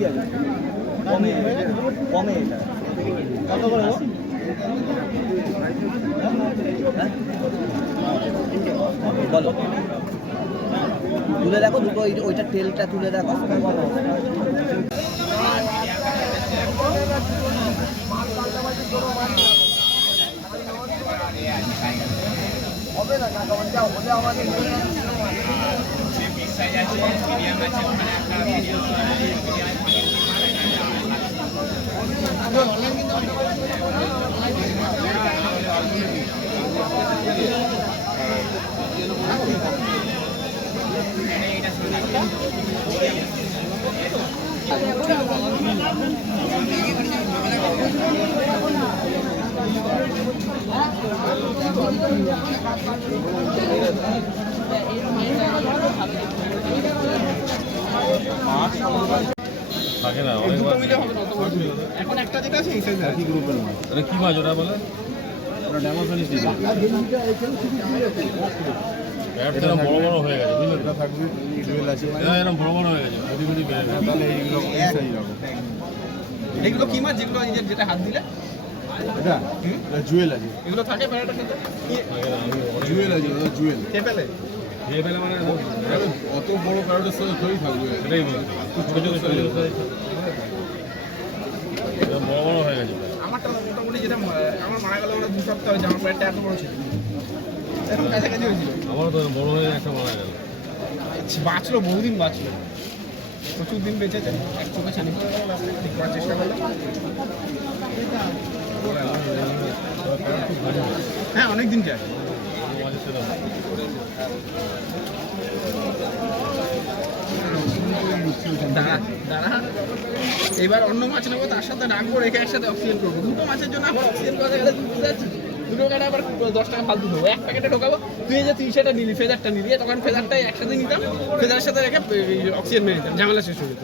কি আছে কমে কমে এটা কত করে বলো তুলে দেখো দুটো ওইটা তেলটা তুলে দেখো হবে না কাকা যা হলে আমাদের থাকে না এখন একটা যেটা আছে এই সাইজে কি গ্রুপের মাছ এটা কি মাছ ওটা বলে ওটা ড্যামোফিনিশ দিই এটা বড় বড় হয়ে গেছে বুঝলে এটা থাকবে ডুয়েল আছে এরকম বড় বড় হয়ে গেছে গুটি গুটি বেড়ে গেছে তাহলে এইগুলো এই সাইজ রাখো এগুলো কি মাছ যেগুলো যেটা হাত দিলে এটা জুয়েল আছে এগুলো থাকে বেড়াটা সাথে জুয়েল আছে ওটা জুয়েল কে পেলে দিয়ে পেলে মানে অত বড় প্যারোটের সাথে থই থাকবে সেটাই বলছি ছোট ছোট বড় বড় হয়ে গেছে আমারটা মোটামুটি যেটা আমার মারা গেল ওরা 2 সপ্তাহ হয়েছে আমার প্যান্টটা এত বড় ছিল এখন কাছাকাছি হয়েছিল আমারও তো বড় হয়ে একটা মারা গেল বাঁচলো বহুদিন বাঁচলো প্রচুর দিন বেঁচেছে এক চোখে ছানি পড়ে গেল লাস্টে ঠিক করার চেষ্টা করলো হ্যাঁ অনেক দিন যায় দাঁড়া এবার অন্য মাছ নেবো তার সাথে রাখবো রেখে একসাথে অক্সিজেন করবো দুটো মাছের জন্য আবার অক্সিজেন করতে গেলে বুঝতে পারছিস দুটো কাটা আবার 10 টাকা ফালতু দেবো এক প্যাকেটে ঢোকাবো তুই যে 30টা নিলি ফেজারটা নিলি তখন ফেজারটাই একসাথে নিতাম ফেজারের সাথে রেখে অক্সিজেন মেরে নিতাম ঝামেলা শেষ হয়ে যেত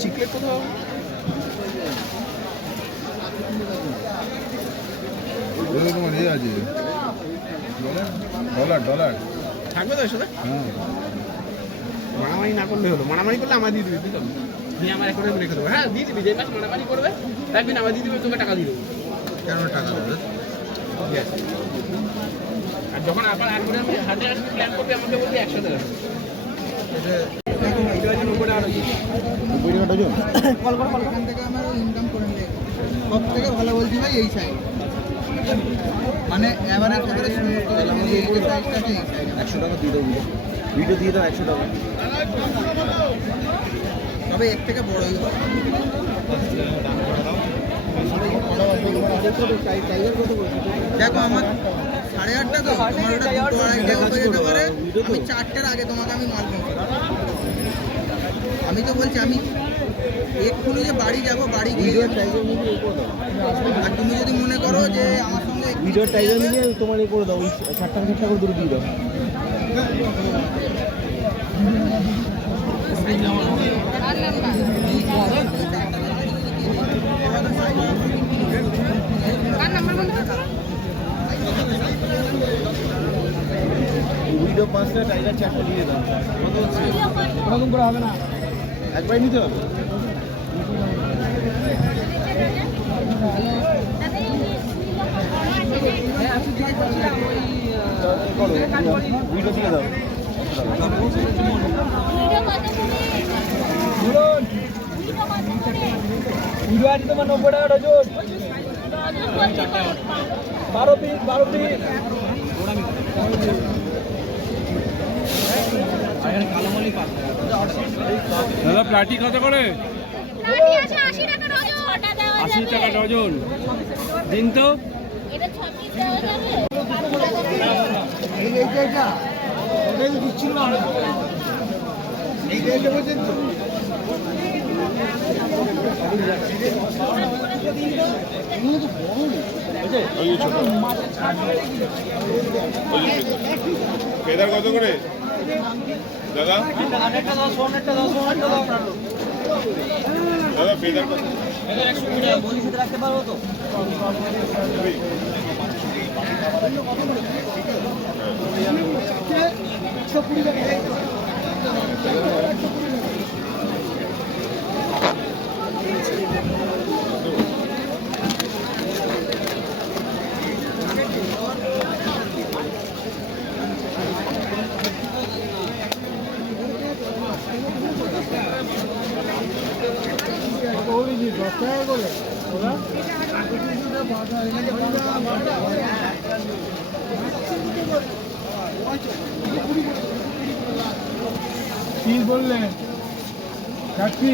চিকলেট কোথাও তোমার এই আছে ডলার ডলার থাকবে তো সাথে হ্যাঁ মারামারি না করলে হলো মারামারি করলে আমার দিয়ে দিবি বুঝলাম তুই আমার এখন রেখে দেবো হ্যাঁ দিয়ে দিবি যে মাছ মারামারি করবে একদিন আমার দিয়ে দিবি তোকে টাকা দিয়ে দেবো কেন টাকা দেবে আর যখন আবার একবারে আমি হাতে আসবি প্ল্যান করবি আমাকে বলবি একসাথে আসবো এখান থেকে আমরা ইনকাম করে নিই সব থেকে ভালো বলছি ভাই এই সাইড মানে অ্যাভারেজ করে সমস্ত এই সাইডটা আছে 100 টাকা দিয়ে দাও ভিডিও দিয়ে দাও 100 টাকা তবে এর থেকে বড়ই হবে দেখো আমার 8:30টা তো তোমার ওটা 2:30 হয়ে যেতে পারে আমি 4টের আগে তোমাকে আমি মাল পৌঁছে আমি তো বলছি আমি এক্ষুনি যে বাড়ি যাবো বাড়ি গিয়ে আর তুমি যদি মনে করো যে আমার সঙ্গে ভিডিও টাইগার নিয়ে তোমার এ করে দাও ওই 60 টাকা করে দূরে দিয়ে দাও ভিডিও 5টা টাইগার 4টা দিয়ে দাও কত হচ্ছে ওরকম করে হবে না একবারই নিতে হবে ভিডিও দিয়ে দাও ভিডিও আছে তোমার 90 টাকা ডজন 12 পিস দাদা প্লাটি কত করে 80 টাকা ডজন দিন তো ফেদার কত করে দাদা? দাদা ফেদার কত? রাখতে পারবো তো কি বললেন কাকি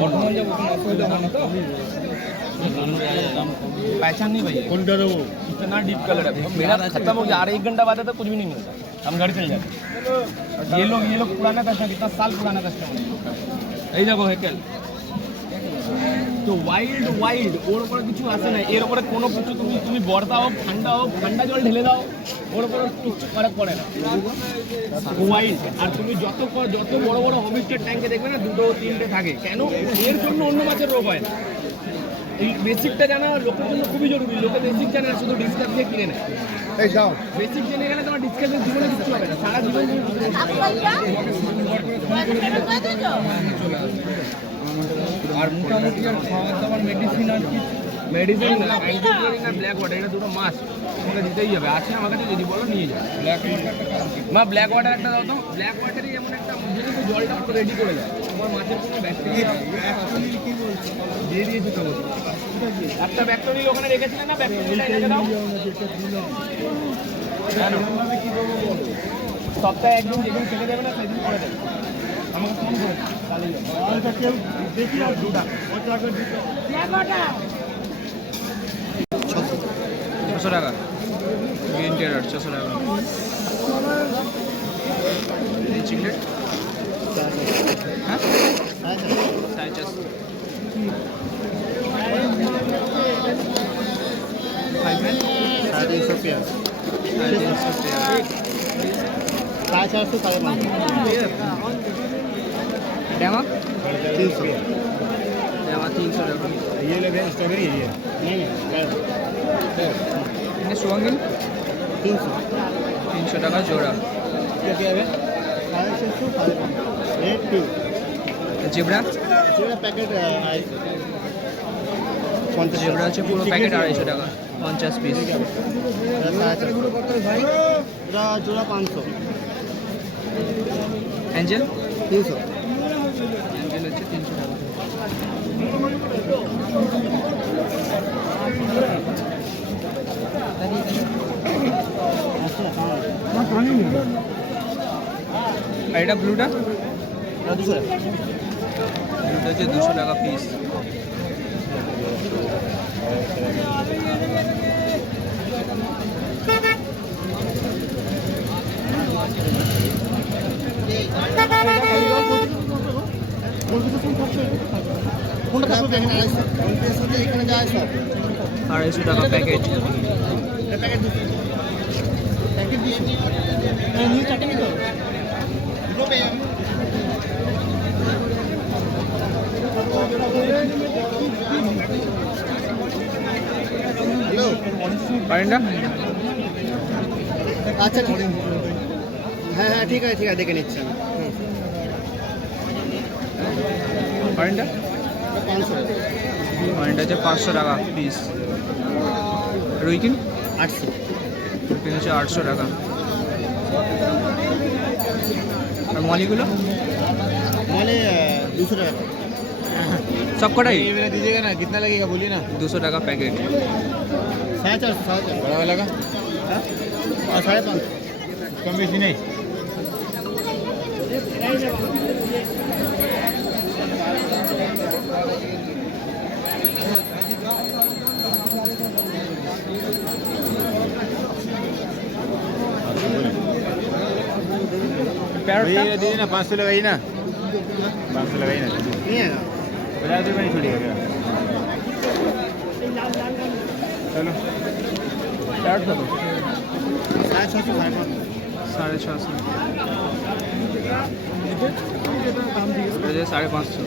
বর্তমান যাবো কোনো অসুবিধা হবে না তো पहचान नहीं भैया কোন দেবো इतना डीप कलर है मेरा खत्म हो गया और 1 घंटा बाद है तो कुछ भी नहीं मिलता हम घर चले जाते ये लोग पुराना कस्टमर कितना साल पुराना कस्टमर এই যাবো হেকেল তো ওয়াইল্ড ওর উপরে কিছু আসে না এর উপরে কোনো কিছু তুমি বর্ষা হোক ঠান্ডা জল ঢেলে দাও ওর উপরে কিছু ফরক পড়ে না ওয়াইল্ড আর তুমি যত বড় বড় হবিস্টের ট্যাঙ্কে দেখবে না 2 3টে থাকে কেন এর জন্য অন্য মাছের রোগ হয় না এই বেসিকটা জানা লোকের জন্য খুবই জরুরি লোকে বেসিক জানে না শুধু ডিসকাস দিয়ে কিনে নেয় এই যাও বেসিক জেনে গেলে তোমার ডিসকাসের জীবনে কিছু হবে না সারা জীবন আর মোটামুটি আর খাওয়া দাওয়ার মেডিসিন আর কি মেডিসিন অ্যান্টিবায়োটিক আর ব্ল্যাক ওয়াটার এটা দুটো মাছ তোমাকে দিতেই হবে আছে আমার কাছে যদি বলো নিয়ে যাও মা ব্ল্যাক ওয়াটার একটা দাও তো ব্ল্যাক ওয়াটারই এমন একটা যদি জলটা পুরো রেডি করে দেয় তোমার মাছের কোনো ব্যাকটেরিয়া দিয়ে দিয়েছি তো একটা ব্যাকটেরিয়া ওখানে রেখেছিলেন না ব্যাকটেরিয়াটা রেখে দাও কেন সপ্তাহে একদিন যেদিন ছেড়ে দেবে না সেদিন করে দেবে আমাকে ফোন করে তাহলে কেউ দেখি না দুটা 600 টাকা গ্রিন টেরার 600 টাকা এই চিকলেট হ্যাঁ 450 5 ₹350 450 डेमा 300 डेमा 300 টাকা ये ले रहे स्ट्रॉबेरी है ये नहीं इन्हें सुवंगिन 300 300 টাকা জোড়া क्या क्या है 650 8 2 জিবরা যেটা প্যাকেট 50 জিবরা হচ্ছে পুরো প্যাকেট 250 টাকা 50 পিস এটা জোড়া 500 অ্যাঞ্জেল 300 অ্যাঞ্জেল হচ্ছে 300 টাকা আর এটা ব্লুটা এটা 200 টাকা ব্লুটা হচ্ছে 200 টাকা পিস কোনটা থাকবে এখানে 250 এখানে যায় স্যার 250 টাকা প্যাকেট এটা প্যাকেট প্যাকেট দিছি এই নিউ চাটনি তো দুটো পেয়ে যাবেন হ্যালো পারেনটা আচ্ছা ঠিক আছে হ্যাঁ ঠিক আছে দেখে নিচ্ছি আমি পারেনটা 500 পারেনটা হচ্ছে 500 টাকা পিস রুইকিন 800 রুইকিন হচ্ছে 800 টাকা আর মলিগুলো মানে 200 টাকা সব কটাই ये मेरा दीजिएगा ना कितना लगेगा बोलिए ना 200 টাকা প্যাকেट 450 बड़ा वाला का और 550 कम बेसी नहीं প্যারটটা दीजिए ना 500 लगाइए ना 500 लगाइए ना नहीं है 50 रुपये नहीं छोड़िएगा चलो প্যারট কত 650 650 550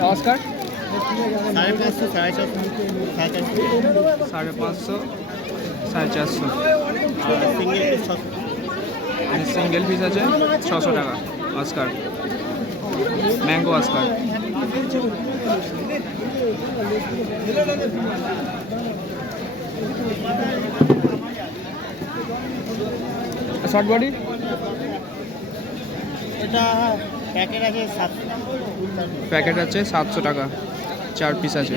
নমস্কার 550, 450, 550, 450, সিঙ্গেল পিস 600। সিঙ্গেল পিস আছে 600 টাকা। Oscar, mango Oscar. Short body এটা প্যাকেট আছে 700। প্যাকেট আছে 700 টাকা, 4 পিস আছে।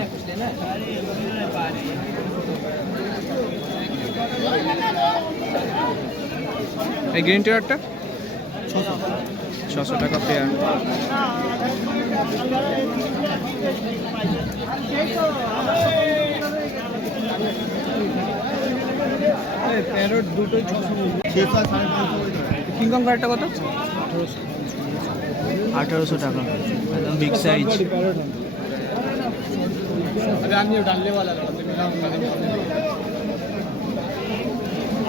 এই গ্রিন টিয়ারটা 600 টাকা পেয়ার। প্যারট দুটো 600। কিংকং কার্ডটা কত? 1800 টাকা, একদম বিগ সাইজ। अभी डालने वाला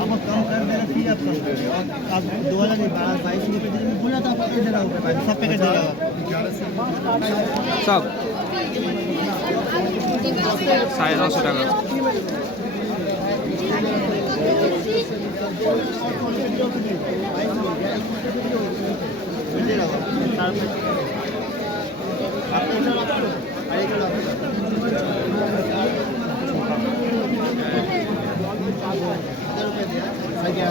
आप कम कर दे रहे फिर आप कम कर रहे हो। आप 2022 में पे बोला था आप दे रहा होगा भाई, सब पैकेट दे रहा होगा। সব 950 টাকা। दे रहा होगा आप अरे चलो ₹1000 दिया।